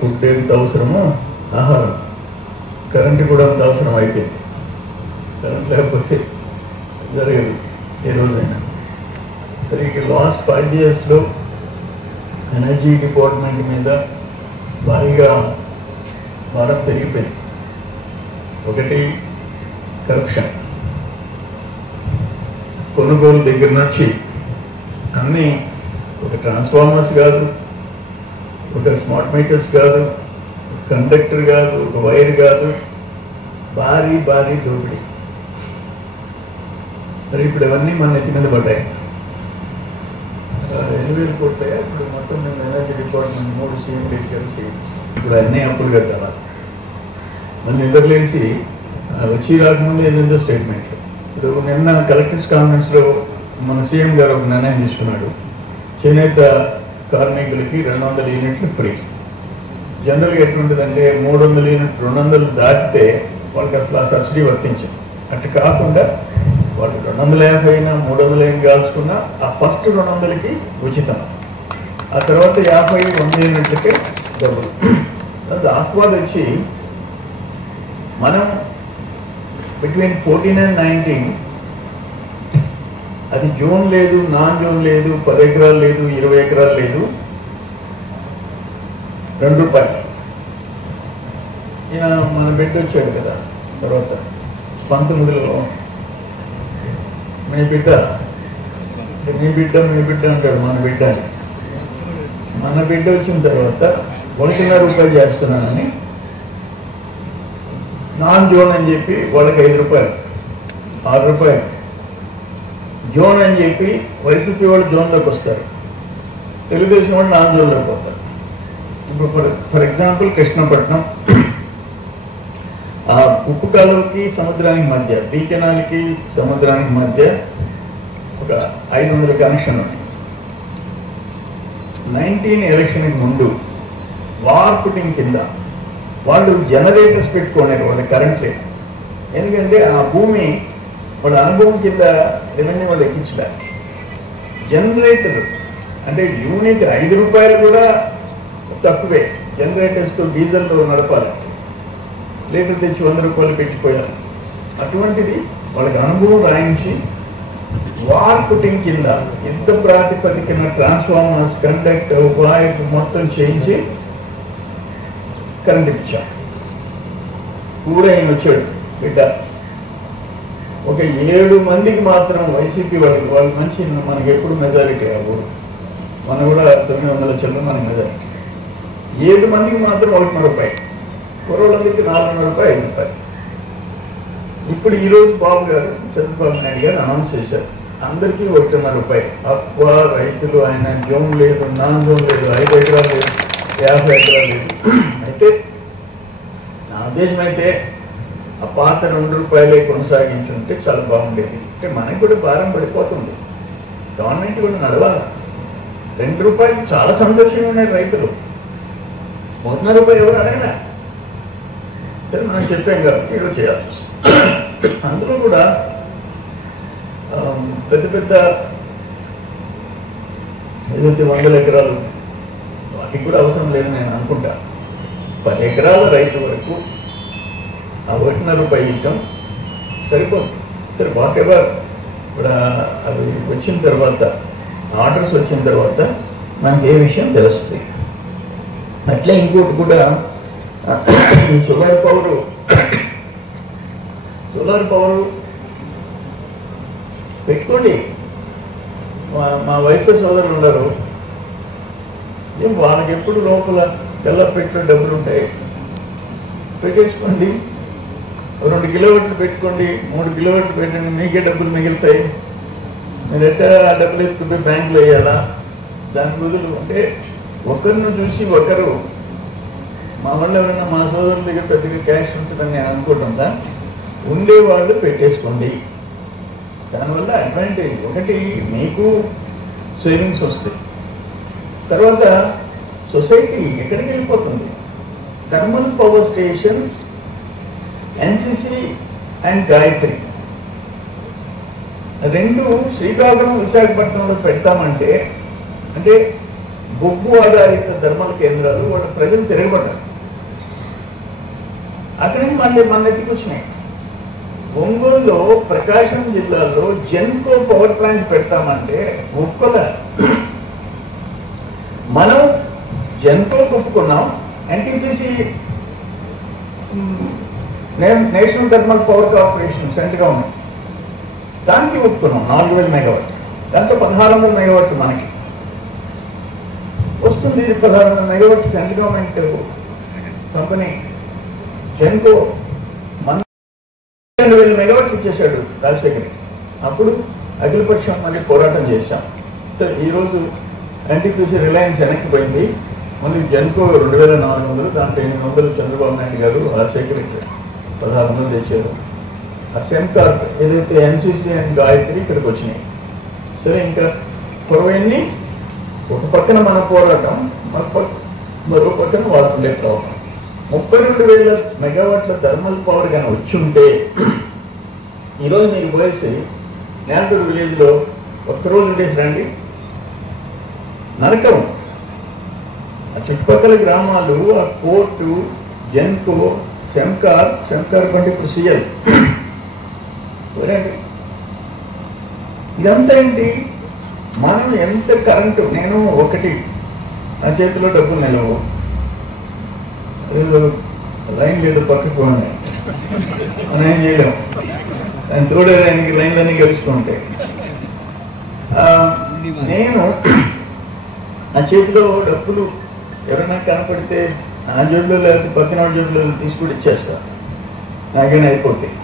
Food ఎంత అవసరమో ఆహారం, కరెంటు కూడా అంత అవసరం అయిపోయింది. కరెంట్ లేకపోతే జరగదు ఏ రోజైనా. సరే, ఇక లాస్ట్ 5 yearsలో ఎనర్జీ డిపార్ట్మెంట్ మీద భారీగా భారం పెరిగిపోయింది. ఒకటి కరప్షన్, కొనుగోలు దగ్గర నుంచి అన్నీ, ఒక ట్రాన్స్ఫార్మర్స్ కాదు, ఒక స్మార్ట్ మీటర్స్ కాదు, ఒక కండక్టర్ కాదు, ఒక వైర్ కాదు, భారీ భారీ దోపిడీ. మరి ఇప్పుడు ఇవన్నీ మన ఎత్తి మీద పడ్డాయి. 2,000 కోట్లే ఇప్పుడు మొత్తం మేము ఎనర్జీ డిపార్ట్మెంట్ 3 CMD కలిసి ఇప్పుడు అన్నీ అప్పులు కట్టాలా. మళ్ళీ నిద్రలేసి వచ్చి రాకముందు ఏదేందో స్టేట్మెంట్. ఇప్పుడు నిన్న కలెక్టర్స్ కాన్ఫరెన్స్లో మన సీఎం గారు ఒక నిర్ణయం తీసుకున్నాడు. చేనేత కార్మికులకి 200 యూనిట్లు ఫ్రీ. జనరల్గా ఎటువంటిదంటే 300 యూనిట్ 200 దాటితే వాళ్ళకి అసలు ఆ సబ్సిడీ వర్తించింది. అట్లా కాకుండా వాళ్ళు 250 అయినా 300 అయినా కాల్చుకున్నా ఆ ఫస్ట్ 200కి ఉచితం, ఆ తర్వాత 50, 100 యూనిట్లకే డబ్బులు. అది ఆక్వాడ్ వచ్చి మనం బిట్వీన్ 14 and 19 అది జోన్ లేదు, నాన్ జోన్ లేదు, 10 ఎకరాలు లేదు, 20 ఎకరాలు లేదు, ₹2. ఈయన మన బిడ్డ వచ్చాడు కదా తర్వాత 19లో, మీ బిడ్డ అంటాడు, మన బిడ్డ అని. మన బిడ్డ వచ్చిన తర్వాత ₹1.5 చేస్తున్నానని నాన్ జోన్ అని చెప్పి వాళ్ళకి ₹5, ₹6. జోన్ అని చెప్పి వైసీపీ వాళ్ళు జోన్లోకి వస్తారు, తెలుగుదేశం వాళ్ళు నాన్ జోన్లోకి పోతారు. ఇప్పుడు ఫర్ ఎగ్జాంపుల్ కృష్ణపట్నం, ఆ ఉప్పు కాలువకి సముద్రానికి మధ్య, బీ కెనాల్కి సముద్రానికి మధ్య ఒక 500 కనెక్షన్ ఉన్నాయి. 19 ఎలక్షన్కి ముందు వార్ పుటింగ్ కింద వాళ్ళు జనరేటర్స్ పెట్టుకోలేరు, వాళ్ళ కరెంట్ లేదు. ఎందుకంటే ఆ భూమి వాళ్ళ అనుభవం కింద రెవెన్యూ వాళ్ళు ఎక్కించలే. జనరేటర్ అంటే యూనిట్ ₹5 కూడా తక్కువే. జనరేటర్స్తో డీజిల్లో నడపాలి, లీటర్ తెచ్చి ₹100 పెట్టిపోయారు. అటువంటిది వాళ్ళకి అనుభవం రాయించి వార్ పుటింగ్ కింద యుద్ధ ప్రాతిపదికన ట్రాన్స్ఫార్మర్స్, కండక్టర్, వైర్ మొత్తం చేయించి కరెంట్ ఇచ్చాం. కూడా ఆయన వచ్చాడు బిడ్డ. ఒక 7 మందికి మాత్రం వైసీపీ వాళ్ళు మంచి, మనకి ఎప్పుడు మెజారిటీ ఆ ఊరు, మన కూడా 900 చిల్లర మనకి మెజారిటీ. 7 మందికి మాత్రం ₹1.5, కుర్రోళ్ళందరికీ ₹4.5, ₹5. ఇప్పుడు ఈరోజు బాబు గారు, చంద్రబాబు నాయుడు గారు అనౌన్స్ చేశారు, అందరికీ ₹1.5. అప్ప రైతులు ఆయన జోన్ లేదు, నాన్ జోన్ లేదు, 5 ఎకరాలు లేదు, 50 ఎకరాలు లేదు. అయితే నా ఉద్దేశం అయితే ఆ పాత ₹2 కొనసాగించుంటే చాలా బాగుండేది. అంటే మనకి కూడా భారం పడిపోతుంది, గవర్నమెంట్ కూడా నడవాలి. ₹2 చాలా సంతోషంగా ఉన్నాయి రైతులు. ₹1.5 ఎవరు అడగలే, సరే మనం చెప్పాం కాబట్టి ఈరోజు చేయాల్సి వస్తుంది. అందులో కూడా పెద్ద పెద్ద ఏదైతే 100 ఎకరాలు వాటికి కూడా అవసరం లేదు నేను అనుకుంటా. 10 ఎకరాల రైతు వరకు ఆ ₹1.5 ఇవ్వటం సరిపోతుంది. సరే, వాట్ ఎవర్ ఇప్పుడు అవి వచ్చిన తర్వాత, ఆర్డర్స్ వచ్చిన తర్వాత మనకి ఏ విషయం తెలుస్తుంది. అట్లే ఇంకోటి కూడా, సోలార్ పవర్ పెట్టుకోండి. మా వయసు సోదరులు ఉన్నారు, ఏం వాళ్ళకి ఎప్పుడు లోపల తెల్ల పెట్టిన డబ్బులు ఉంటాయి, పెట్టేసుకోండి. 2 కిలోమీటర్లు పెట్టుకోండి, 3 కిలోమీటర్లు పెట్టండి, మీకే డబ్బులు మిగులుతాయి. మీరు ఎట్లా ఆ డబ్బులు ఎత్తుకుంటే బ్యాంకులో వేయాలా, దాని బదులు అంటే ఒకరిని చూసి ఒకరు, మా వాళ్ళు ఎవరైనా మా సోదరుల దగ్గర పెద్దగా క్యాష్ ఉంటుందని నేను అనుకుంటుందా, ఉండేవాళ్ళు పెట్టేసుకోండి. దానివల్ల అడ్వాంటేజ్ ఒకటి, మీకు సేవింగ్స్ వస్తాయి. తర్వాత సొసైటీ ఎక్కడికి వెళ్ళిపోతుంది. Thermal power station NCC and Gayatri 2 Srikakulam, విశాఖపట్నంలో పెడతామంటే, అంటే బొగ్గు ఆధారిత థర్మల్ కేంద్రాలు వాళ్ళ ప్రజలు తిరగబడ్డారు. అక్కడి నుంచి మళ్ళీ మన ఎత్తికి వచ్చినాయి. ఒంగోలులో ప్రకాశం జిల్లాలో జెన్కో పవర్ ప్లాంట్ పెడతామంటే ఒప్పుకోలే. మనం జెన్కో ఒప్పుకున్నాం, NTPC national thermal power corporation central government దానికి ఒప్పుకున్నాం 4000 మెగావాట్. దాంతో 1600 మెగావాట్ మనకి వస్తుంది. 1600 megawatt central government company Genco 2000 మెగావాట్లు ఇచ్చేశాడు రాజశేఖర్. అప్పుడు అఖిలపక్షం మళ్ళీ పోరాటం చేశాం. సరే ఈరోజు ఎన్టీపీసీ రిలయన్స్ వెనక్కి పోయింది. మళ్ళీ జెన్కో 2400, దాంట్లో 800 చంద్రబాబు నాయుడు గారు రాజశేఖర్ 1600 తెచ్చారు. ఆ సెమ్కార్ప్ ఏదైతే ఎన్సీసీ అండ్ గాయత్రి ఇక్కడికి వచ్చినాయి. సరే ఇంకా పొరవైంది. ఒక పక్కన మన పోరాటం, మరో పక్కన వాళ్ళకు లెక్క అవడం. 32,000 మెగావాట్ల థర్మల్ పవర్ కానీ వచ్చుంటే ఈరోజు మీరు పోయేసి నేలటూరు విలేజ్లో ఒక్కరోజు ఉండేసి రండి, నరకం. ఆ చుట్టుపక్కల గ్రామాలు, ఆ కోర్టు, జెన్కో, సెమ్కార్ కంటే ఇప్పుడు సిఎల్ చూడండి. ఇదంతా ఏంటి? మనం ఎంత కరెంటు, నేను ఒకటి నా చేతిలో డబ్బులు నిలవు, లైన్ లేదు పక్కకు ఉన్నాయి, మనం ఏం చేయలేం. దాన్ని తోడేదానికి లైన్లన్నీ గెలుచుకుంటే నేను నా చేతిలో డబ్బులు ఎవరైనా కనపడితే నా జోబులో లేకపోతే పక్కన జోబులో తీసుకుని ఇచ్చేస్తా, నాకైనా అయిపోతాయి.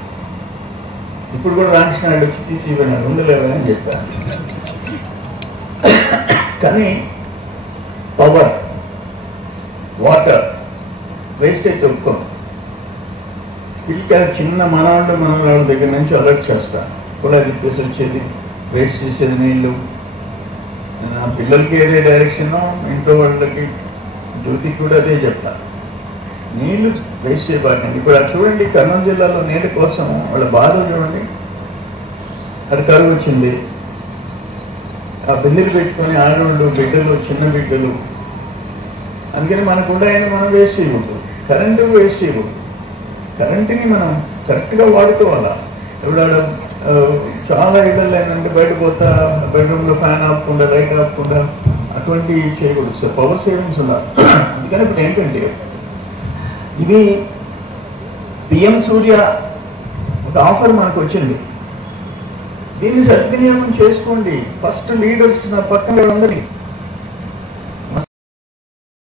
ఇప్పుడు కూడా రామకృష్ణ నాయుడు వచ్చి తీసి ఇవ్వనాడు, ఉండలేవని చెప్పాను. కానీ పవర్, వాటర్ వేస్టేజ్ ఒప్పుకోం. పిల్లక చిన్న మనవాళ్ళ దగ్గర నుంచి అలర్ట్ చేస్తాను. కూడా తిప్పేసి వచ్చేది, వేస్ట్ చేసేది నీళ్ళు. పిల్లలకి ఏదే డైరెక్షన్, ఇంట్లో వాళ్ళకి జ్యోతికి కూడా అదే చెప్తాను, నీళ్లు వేస్ట్ చేయబాకండి. ఇప్పుడు అది చూడండి, కర్నూలు జిల్లాలో నీళ్ళ కోసం వాళ్ళ బాధలు చూడండి. అది కరువు వచ్చింది, ఆ బిందెలు పెట్టుకొని ఆడవాళ్ళు, బిడ్డలు, చిన్న బిడ్డలు. అందుకని మనకు ఉండాయని మనం వేస్ట్ చేయకూడదు, కరెంటు వేస్ట్ చేయకూడదు. కరెంటుని మనం కరెక్ట్గా వాడుకోవాలా. ఇప్పుడు చాలా ఇళ్ళల్లో ఏంటంటే బయట పోతా బెడ్రూమ్లో ఫ్యాన్ ఆపకుండా, లైట్ ఆపకుండా అటువంటి చేయకూడదు. సార్ పవర్ సేవింగ్స్ ఉండాలి. అందుకని ఇప్పుడు ఏంటంటే ఇది పిఎం సూర్య ఒక ఆఫర్ మనకు వచ్చింది, దీన్ని సద్వినియోగం చేసుకోండి. ఫస్ట్ లీడర్స్ నా పక్కన అందరినీ